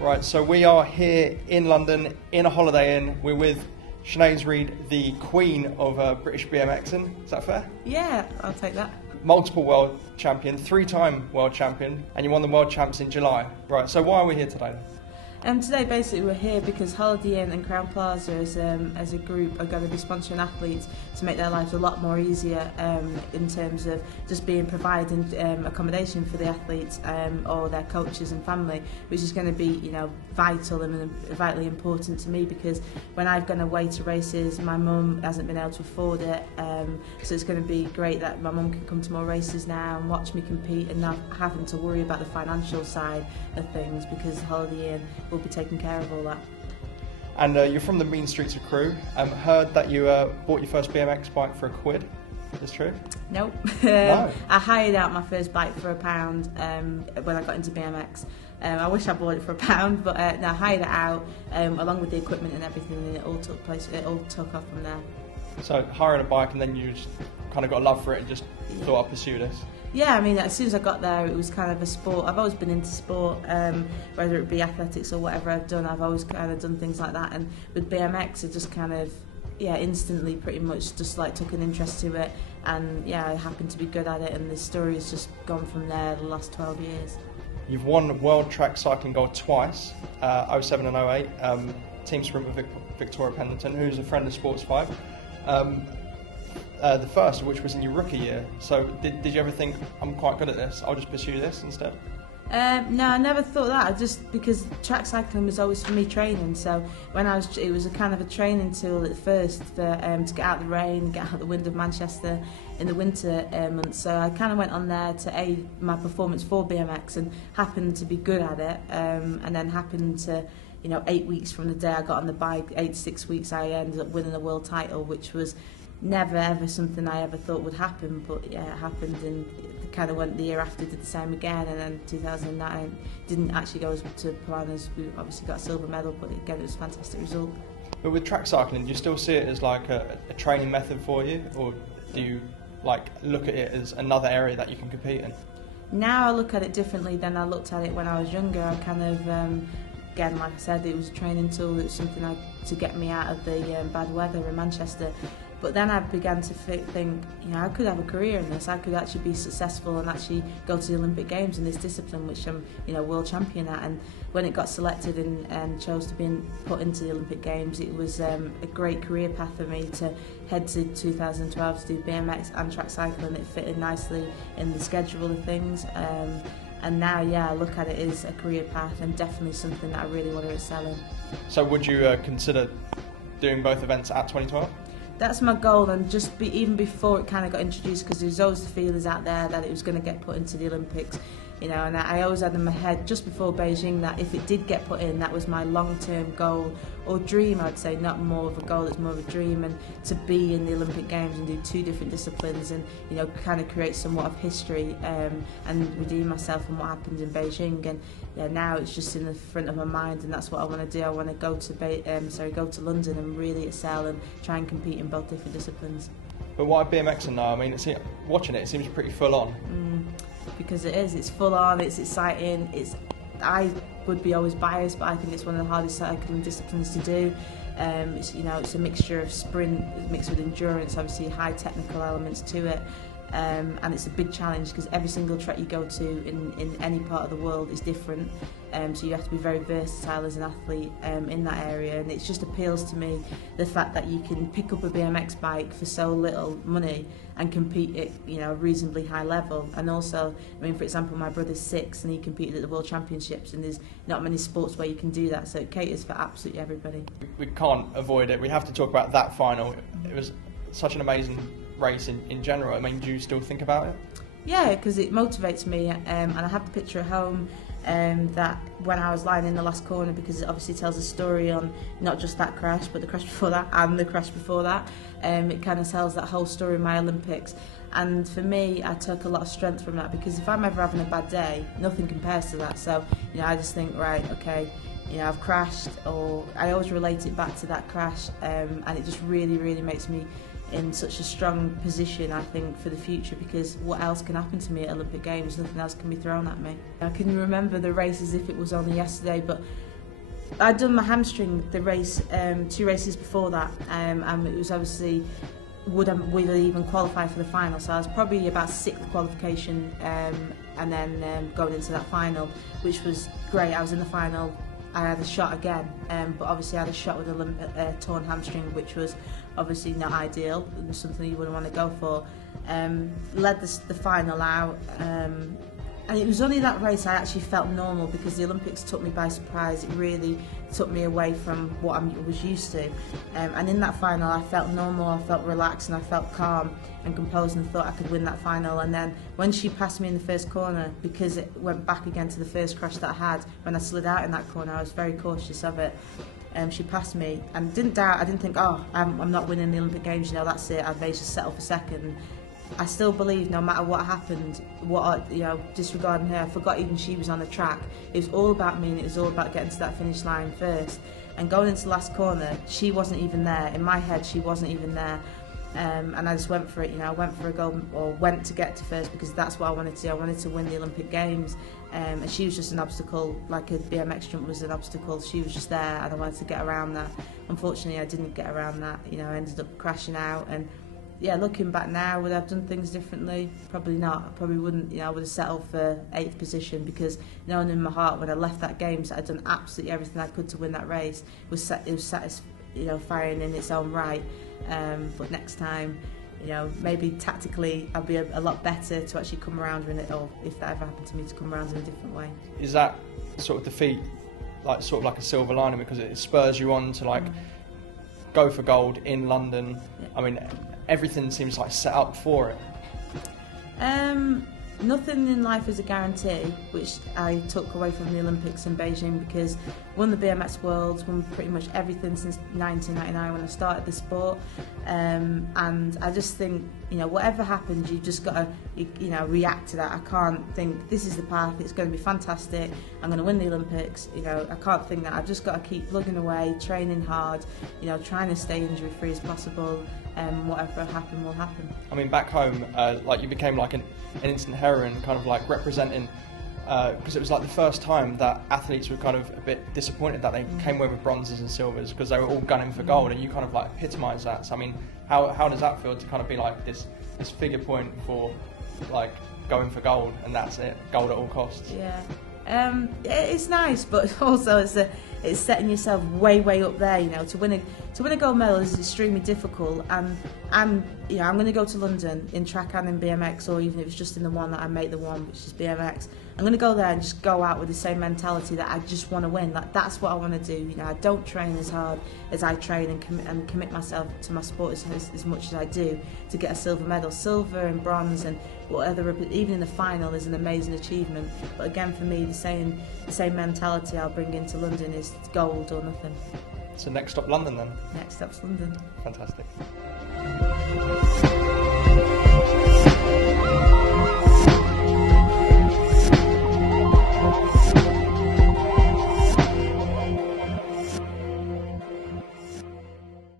Right, so we are here in London in a Holiday Inn. We're with Shanaze Reade, the queen of British BMXing. Is that fair? Yeah, I'll take that. Multiple world champion, 3-time world champion, and you won the world champs in July. Right, so why are we here today? Today basically we're here because Holiday Inn and Crown Plaza as a group are going to be sponsoring athletes to make their lives a lot more easier in terms of just providing accommodation for the athletes or their coaches and family, which is going to be vital and vitally important to me, because when I've gone away to races my mum hasn't been able to afford it, so it's going to be great that my mum can come to more races now and watch me compete and not having to worry about the financial side of things, because Holiday Inn will be taking care of all that. And you're from the mean streets of Crewe. Heard that you bought your first BMX bike for £1. Is true? Nope. No. I hired out my first bike for £1 when I got into BMX. I wish I bought it for £1, but no, I hired it out along with the equipment and everything, and it all took place. It all took off from there. So hiring a bike, and then you just kind of got a love for it and just thought I'd pursue this. Yeah, I mean, as soon as I got there, it was kind of a sport. I've always been into sport, whether it be athletics or whatever I've done. I've always kind of done things like that. And with BMX, it just kind of, instantly pretty much just like took an interest to it. And I happened to be good at it. And the story has just gone from there the last 12 years. You've won World Track Cycling Gold twice, 07 and 08. Team sprint with Victoria Pendleton, who's a friend of Sportsvibe. The first of which was in your rookie year. So did you ever think, I'm quite good at this, I'll just pursue this instead? No, I never thought that. Because track cycling was always for me training. So it was a kind of a training tool at first to get out the rain, get out the wind of Manchester in the winter months. So I kind of went on there to aid my performance for BMX and happened to be good at it. And then happened to, 8 weeks from the day I got on the bike, 8 to 6 weeks, I ended up winning a world title, which was never ever something I ever thought would happen, but it happened, and it kind of went the year after, did the same again, and then 2009 didn't actually go to plan, as we obviously got a silver medal, but again it was a fantastic result. But with track cycling, do you still see it as like a training method for you, or do you look at it as another area that you can compete in? Now I look at it differently than I looked at it when I was younger. I kind of again, like I said, it was a training tool. It was something to get me out of the bad weather in Manchester. But then I began to think, I could have a career in this. I could actually be successful and actually go to the Olympic Games in this discipline, which I'm, world champion at. And when it got selected and chose to be put into the Olympic Games, it was a great career path for me to head to 2012 to do BMX and track cycling. It fitted nicely in the schedule of things. And now, I look at it as a career path and definitely something that I really want to excel in. So would you consider doing both events at 2012? That's my goal, and even before it kind of got introduced, because there was always the feelers out there that it was going to get put into the Olympics, and I always had in my head just before Beijing that if it did get put in, that was my long-term goal or dream, I'd say, not more of a goal, it's more of a dream, and to be in the Olympic Games and do 2 different disciplines and kind of create somewhat of history and redeem myself from what happened in Beijing. And now it's just in the front of my mind, and that's what I want to do. I want to go to London and really excel and try and compete in both different disciplines. But why BMXing now? I mean, watching it seems pretty full on. Because it is. It's full on. It's exciting. I would be always biased, but I think it's one of the hardest cycling disciplines to do. It's a mixture of sprint mixed with endurance. Obviously, high technical elements to it. And it's a big challenge because every single track you go to in any part of the world is different, so you have to be very versatile as an athlete in that area, and it just appeals to me the fact that you can pick up a BMX bike for so little money and compete at a reasonably high level. And also, for example, my brother's 6 and he competed at the World Championships, and there's not many sports where you can do that, so it caters for absolutely everybody. We can't avoid it. We have to talk about that final. It was such an amazing race in general. Do you still think about it? Yeah, because it motivates me, and I have the picture at home that when I was lying in the last corner, because it obviously tells a story on not just that crash but the crash before that and the crash before that. It kind of tells that whole story of my Olympics, and for me I took a lot of strength from that, because if I'm ever having a bad day, nothing compares to that. So I just think, right, okay, I've crashed, or I always relate it back to that crash, and it just really, really makes me in such a strong position, I think, for the future, because what else can happen to me at Olympic Games? Nothing else can be thrown at me. I can remember the race as if it was only yesterday, but I'd done my hamstring the race, 2 races before that, and it was obviously would I even qualify for the final. So I was probably about 6th qualification, and then going into that final, which was great. I was in the final. I had a shot again, but obviously I had a shot with a torn hamstring, which was obviously not ideal and something you wouldn't want to go for. Led the final out, and it was only that race I actually felt normal, because the Olympics took me by surprise. It really took me away from what I was used to, and in that final I felt normal, I felt relaxed, and I felt calm and composed, and thought I could win that final. And then when she passed me in the first corner, because it went back again to the first crash that I had when I slid out in that corner, I was very cautious of it. She passed me and didn't doubt. I didn't think, oh, I'm not winning the Olympic Games, you know, that's it, I may just settle for second. I still believe no matter what happened, disregarding her, I forgot even she was on the track. It was all about me, and it was all about getting to that finish line first. And going into the last corner, she wasn't even there. In my head, she wasn't even there. And I just went for it, I went for a goal, or went to get to first, because that's what I wanted to do. I wanted to win the Olympic Games. And she was just an obstacle, like a BMX jump was an obstacle. She was just there, and I wanted to get around that. Unfortunately, I didn't get around that. I ended up crashing out. And yeah, looking back now, would I have done things differently? Probably not. I probably wouldn't. I would have settled for 8th position, because knowing in my heart when I left that Games, I'd done absolutely everything I could to win that race. It was satisfying in its own right. But next time, maybe tactically I'd be a lot better to actually come around in it, or if that ever happened to me, to come around in a different way. Is that sort of defeat like a silver lining, because it spurs you on to go for gold in London? Yeah. I mean, everything seems like set up for it. Nothing in life is a guarantee, which I took away from the Olympics in Beijing, because won the BMX Worlds, won pretty much everything since 1999 when I started the sport, and I just think, whatever happens, you've just got to, react to that. I can't think this is the path, it's going to be fantastic, I'm going to win the Olympics. I can't think that. I've just got to keep plugging away, training hard, trying to stay injury free as possible. Whatever happen will happen. I mean, back home, you became like an instant heroine, kind of like representing, because it was like the first time that athletes were kind of a bit disappointed that they came away with bronzes and silvers, because they were all gunning for gold, and you kind of like epitomised that. So I mean, how does that feel to kind of be like this figure point for like going for gold, and that's it, gold at all costs? Yeah. It's nice, but also it's setting yourself way up there. To win a gold medal is extremely difficult, and I'm going to go to London in track and in BMX, or even if it's just in the one that I make the one, which is BMX. I'm going to go there and just go out with the same mentality that I just want to win. That's what I want to do. I don't train as hard as I train, and commit myself to my sport as much as I do to get a silver medal. Silver and bronze and whatever, even in the final, is an amazing achievement. But again, for me, the same mentality I'll bring into London is gold or nothing. So next stop, London then? Next stop's London. Fantastic.